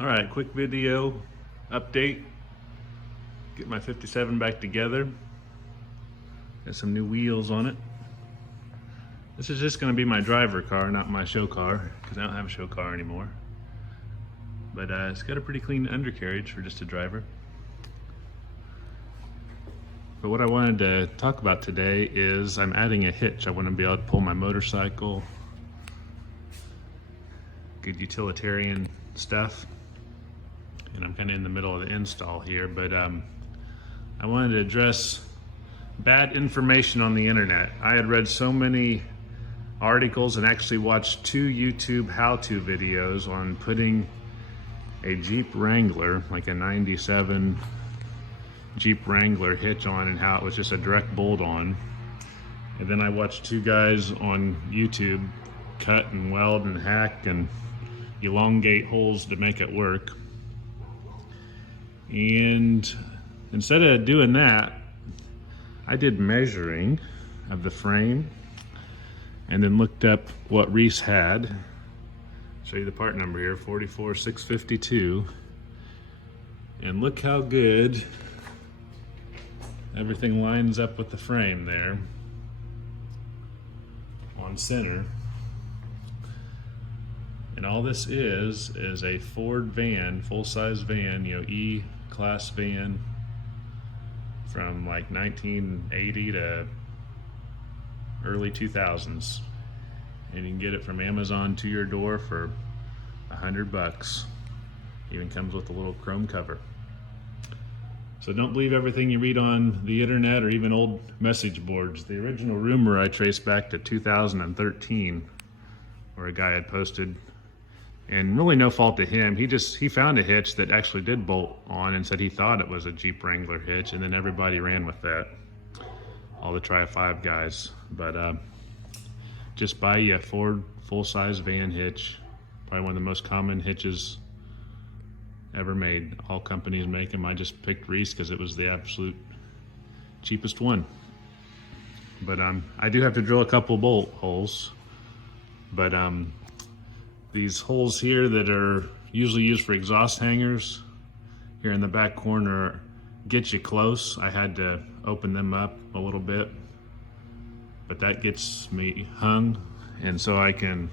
All right, quick video update. Get my 57 back together. Got some new wheels on it. This is just going to be my driver car, not my show car, because I don't have a show car anymore. But it's got a pretty clean undercarriage for just a driver. But what I wanted to talk about today is I'm adding a hitch. I want to be able to pull my motorcycle. Good utilitarian stuff. And I'm kind of in the middle of the install here, but I wanted to address bad information on the internet. I had read so many articles and actually watched 2 YouTube how-to videos on putting a Jeep Wrangler, like a 97 Jeep Wrangler hitch on, and how it was just a direct bolt on. And then I watched 2 guys on YouTube cut and weld and hack and elongate holes to make it work. And instead of doing that, I did measuring of the frame and then looked up what Reese had. Show you the part number here, 44652. And look how good everything lines up with the frame there on center. And all this is a Ford van, full-size van, you know, E-class van from like 1980 to early 2000s. And you can get it from Amazon to your door for $100. Even comes with a little chrome cover. So don't believe everything you read on the internet or even old message boards. The original rumor I traced back to 2013, where a guy had posted, and really no fault to him. He found a hitch that actually did bolt on and said he thought it was a Jeep Wrangler hitch, and then everybody ran with that. All the Tri-5 guys. But just buy you a Ford full-size van hitch. Probably one of the most common hitches ever made. All companies make them. I just picked Reese because it was the absolute cheapest one. But I do have to drill a couple bolt holes. But these holes here that are usually used for exhaust hangers here in the back corner get you close. I had to open them up a little bit, but that gets me hung, and so I can,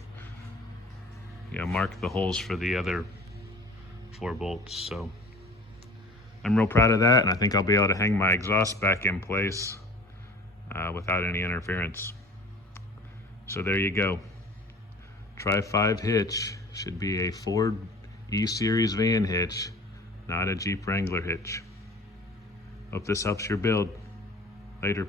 you know, mark the holes for the other 4 bolts. So I'm real proud of that, and I think I'll be able to hang my exhaust back in place without any interference. So there you go. Tri-5 hitch should be a Ford E-Series van hitch, not a Jeep Wrangler hitch. Hope this helps your build. Later.